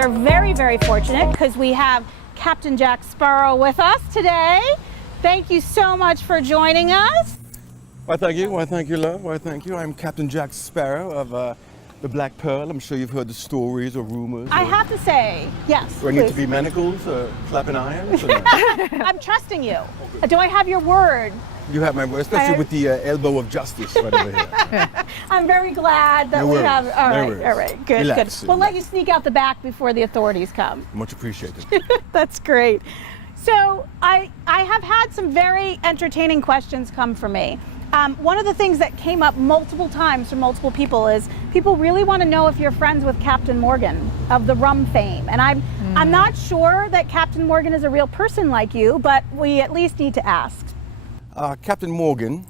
are very, very fortunate because we have Captain Jack Sparrow with us today. Thank you so much for joining us. Why, thank you. Why, thank you, love. Why, thank you. I'm Captain Jack Sparrow of the Black Pearl. I'm sure you've heard the stories or rumors. I have to say, yes. Do I need to be manacles or clapping irons? Or no? I'm trusting you. Do I have your word? You have my word, especially with the elbow of justice right over here. I'm very glad that No we worries. have. All No right, worries. all right, good, Relax, good. We'll let you relax. sneak out the back before the authorities come. Much appreciated. That's great. So I have had some very entertaining questions come from me. One of the things that came up multiple times from multiple people is people really want to know if you're friends with Captain Morgan of the rum fame. And I'm not sure that Captain Morgan is a real person like you, but we at least need to ask. Captain Morgan,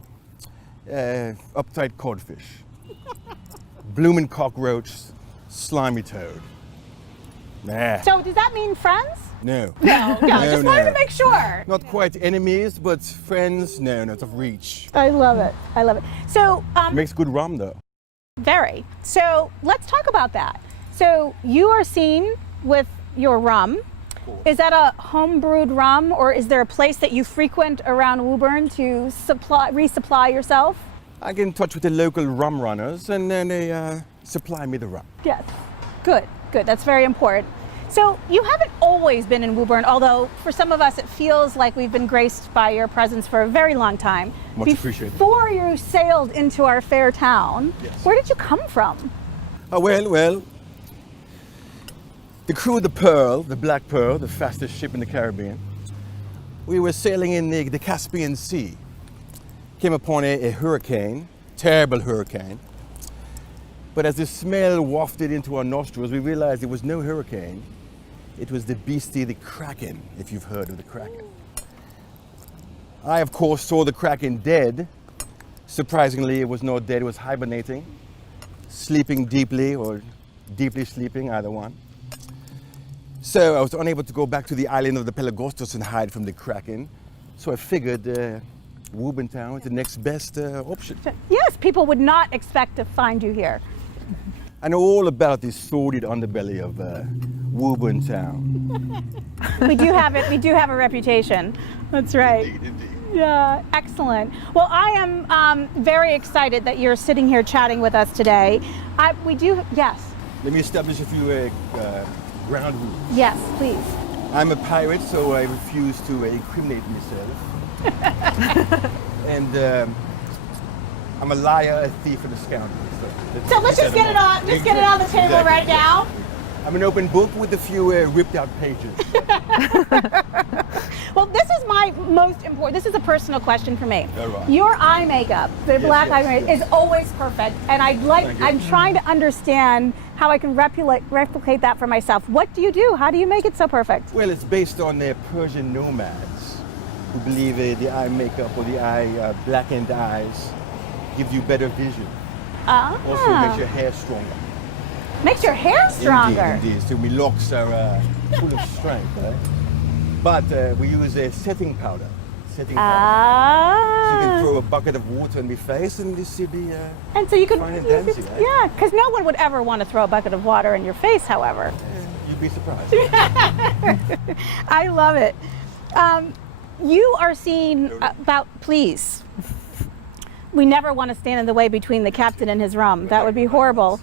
uptight codfish, blooming cockroach, slimy toad. Nah. So does that mean friends? No. No, just wanted to make sure. Not quite enemies, but friends, no, not of reach. I love it. I love it. So, Makes good rum, though. very. So let's talk about that. So you are seen with your rum. Is that a home brewed rum, or is there a place that you frequent around Woburn to resupply yourself? I get in touch with the local rum runners, and then they supply me the rum. Yes. Good, good. That's very important. So you haven't always been in Woburn, although for some of us it feels like we've been graced by your presence for a very long time. Much appreciated. Before you sailed into our fair town, Yes. where did you come from? Well, the crew of the Pearl, the Black Pearl, the fastest ship in the Caribbean, we were sailing in the Caspian Sea. Came upon a hurricane, terrible hurricane. But as the smell wafted into our nostrils, we realized it was no hurricane. It was the beastie, the Kraken, if you've heard of the Kraken. I, of course, saw the Kraken dead. Surprisingly, it was not dead, it was hibernating, sleeping deeply or deeply sleeping, either one. So I was unable to go back to the island of the Pelagostos and hide from the Kraken. So I figured Woburntown was the next best option. Yes, people would not expect to find you here. I know all about the sordid underbelly of Woburntown. We do have it. We do have a reputation. That's right. Indeed. Yeah, excellent. Well, I am very excited that you're sitting here chatting with us today. Yes, Let me establish a few ground rules. yes, please. I'm a pirate, so I refuse to incriminate myself. And I'm a liar, a thief, and a scoundrel. So let's just get it on. Just get it on the table Exactly. right now. I'm an open book with a few ripped out pages. Well, this is my most important. This is a personal question for me. All right. Your eye makeup, the black yes, eye makeup, yes. is always perfect, and Thank you. I'm trying to understand how I can replicate that for myself. What do you do? How do you make it so perfect? Well, it's based on the Persian nomads who believe the eye makeup or the eye blackened eyes gives you better vision. Also makes your hair stronger. Makes your hair stronger. Indeed. So my locks are full of strength. Right? But we use a setting powder. So you can Ah. throw a bucket of water in my face and you see the And so you could, fine and dancy, right? yeah, because no one would ever want to throw a bucket of water in your face, however. you'd be surprised. I love it. You are seen please. We never want to stand in the way between the captain and his rum. That would be horrible.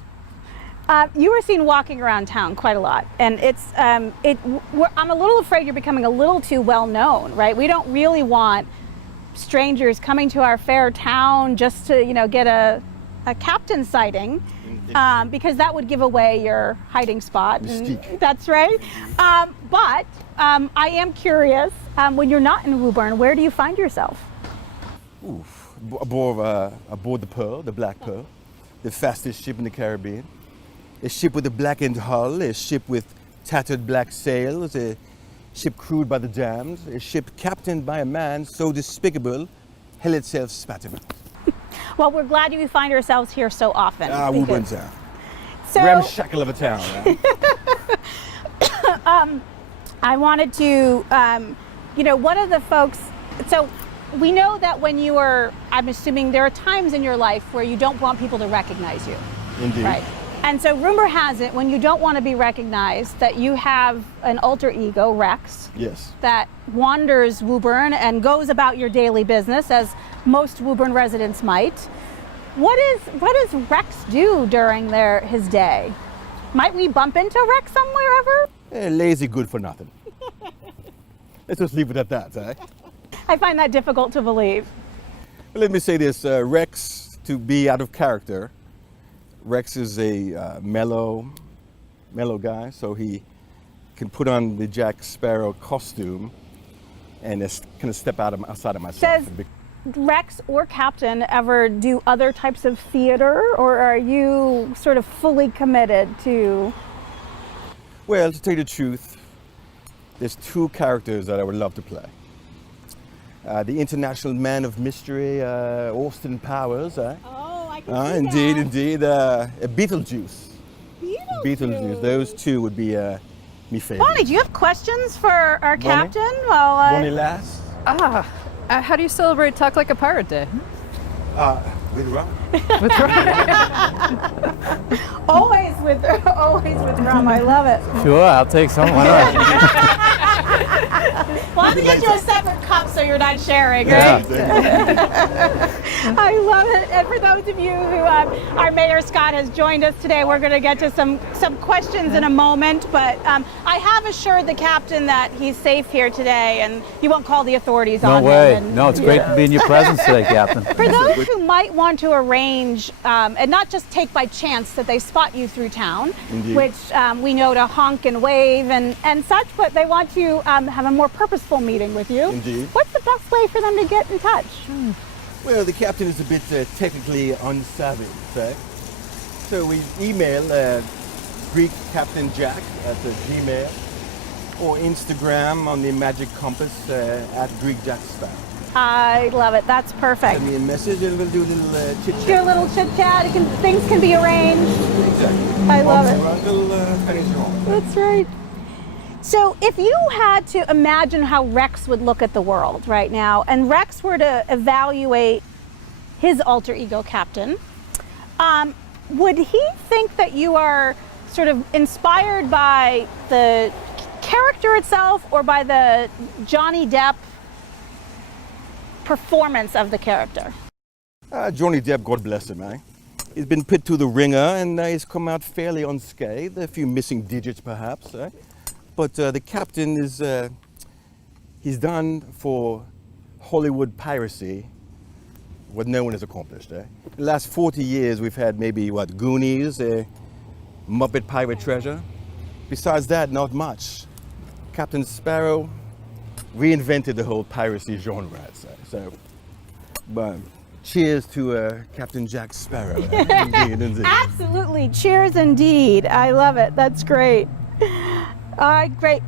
You were seen walking around town quite a lot, and I'm a little afraid you're becoming a little too well known, right? We don't really want strangers coming to our fair town just to, get a captain sighting, because that would give away your hiding spot. Mystique. That's right. But I am curious, when you're not in Woburn, where do you find yourself? Oof. Aboard the Pearl, the Black Pearl, the fastest ship in the Caribbean. A ship with a blackened hull, a ship with tattered black sails, a ship crewed by the damned, a ship captained by a man so despicable, hell itself spat him out. Well, we're glad you find yourselves here so often. Woburntown. So, Ramshackle of a town. Right? I wanted to, one of the folks, so we know that when you are, I'm assuming there are times in your life where you don't want people to recognize you. Indeed. Right. And so rumor has it, when you don't want to be recognized, that you have an alter ego, Rex, Yes. that wanders Woburn and goes about your daily business, as most Woburn residents might. What does Rex do during his day? Might we bump into Rex somewhere ever? Lazy, good for nothing. Let's just leave it at that, eh? I find that difficult to believe. But let me say this, Rex, to be out of character, Rex is a mellow guy, so he can put on the Jack Sparrow costume and just kind of step outside of myself. Does Rex or Captain ever do other types of theater, or are you sort of fully committed to? Well, to tell you the truth, there's two characters that I would love to play. The international man of mystery, Austin Powers. Oh, I can see Indeed. Beetlejuice. Beetlejuice. Those two would be me favorite. Bonnie, do you have questions for our Bonnie? captain? Bonnie last. How do you celebrate Talk Like a Pirate Day? With rum. always with rum. I love it. Sure, I'll take some. Why not? Well, I'm gonna get you a separate cup so you're not sharing, Yeah, right? I love it. And for those of you who our Mayor Scott has joined us today, we're going to get to some questions in a moment. But I have assured the captain that he's safe here today, and you won't call the authorities No on way. him. And, No, it's great to be in your presence today, Captain. For those who might want to arrange, and not just take by chance that they spot you through town, Indeed. which we know to honk and wave and such, but they want to have a more purposeful meeting with you. Indeed. What's the best way for them to get in touch? Well, the captain is a bit technically unsavvy, okay? So we email Greek Captain Jack at Gmail, or Instagram on the Magic Compass at Greek Jack Sparrow. I love it. That's perfect. Send me a message and we'll do a little chit Do a chat. little chit chat. Things can be arranged. Exactly. I love it. Uncle pennies wrong. That's right. So if you had to imagine how Rex would look at the world right now, and Rex were to evaluate his alter ego captain, would he think that you are sort of inspired by the character itself or by the Johnny Depp performance of the character? Johnny Depp, God bless him, eh? He's been put through the ringer and he's come out fairly unscathed. A few missing digits perhaps, eh? But the captain is, he's done for Hollywood piracy what no one has accomplished. Eh? The last 40 years we've had maybe, Goonies, Muppet Pirate Treasure. Besides that, not much. Captain Sparrow reinvented the whole piracy genre, I'd say. So, but cheers to Captain Jack Sparrow. Indeed. Absolutely. Cheers indeed. I love it. That's great. All right, great.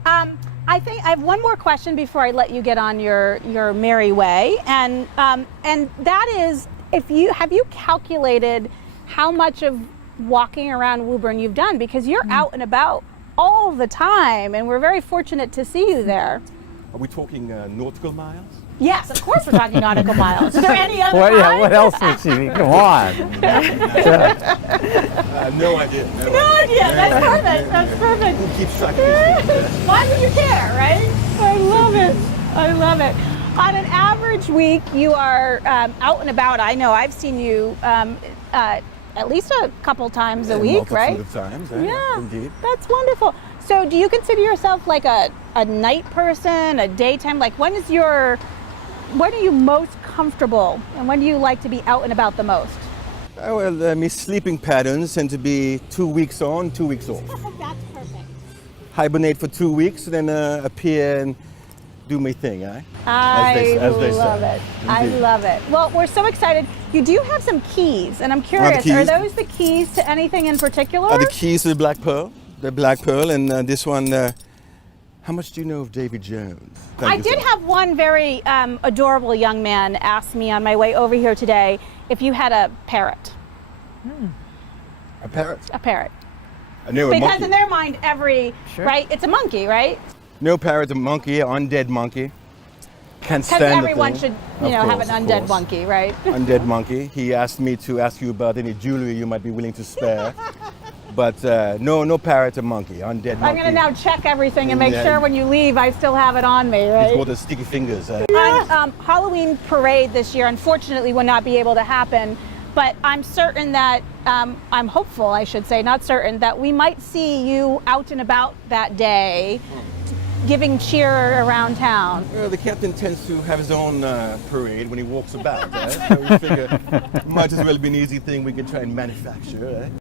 I think I have one more question before I let you get on your merry way, and that is, have you calculated how much of walking around Woburn you've done? Because you're out and about all the time, and we're very fortunate to see you there. Are we talking nautical miles? Yes, of course we're talking nautical miles. Is there any other Well, yeah, time? what else would she mean? Come on. No idea. No idea. That's perfect. That's perfect. Who keeps track of these things? Why would you care, right? I love it. I love it. On an average week, you are out and about. I know I've seen you at least a couple times a week, right? Multitude of times, Yeah, indeed. that's wonderful. So do you consider yourself like a night person, a daytime? Like when are you most comfortable, and when do you like to be out and about the most? My sleeping patterns tend to be 2 weeks on, 2 weeks off. That's perfect. Hibernate for 2 weeks, then appear and do my thing, eh? I as they love say. it. I Indeed. love it. Well, we're so excited. You do have some keys, and I'm curious, keys. are those the keys to anything in particular? The keys to the Black Pearl, and this one, how much do you know of Davy Jones? I did have one very adorable young man ask me on my way over here today if you had a parrot. A parrot. A parrot. I know a Because monkey. in their mind, right? It's a monkey, right? No parrot, a monkey, undead monkey. Can't Because stand the everyone thing. should, Of have course, an of undead course. monkey, right? Undead monkey. He asked me to ask you about any jewelry you might be willing to spare. But no parrot or monkey, undead I'm monkey. gonna now check everything and make Yeah. sure when you leave, I still have it on me, It's right? called the sticky fingers. On Halloween parade this year, unfortunately, will not be able to happen. But I'm certain that, I'm hopeful, I should say, not certain, that we might see you out and about that day, giving cheer around town. Well, the captain tends to have his own parade when he walks about, right? So we figure might as well be an easy thing we could try and manufacture, right?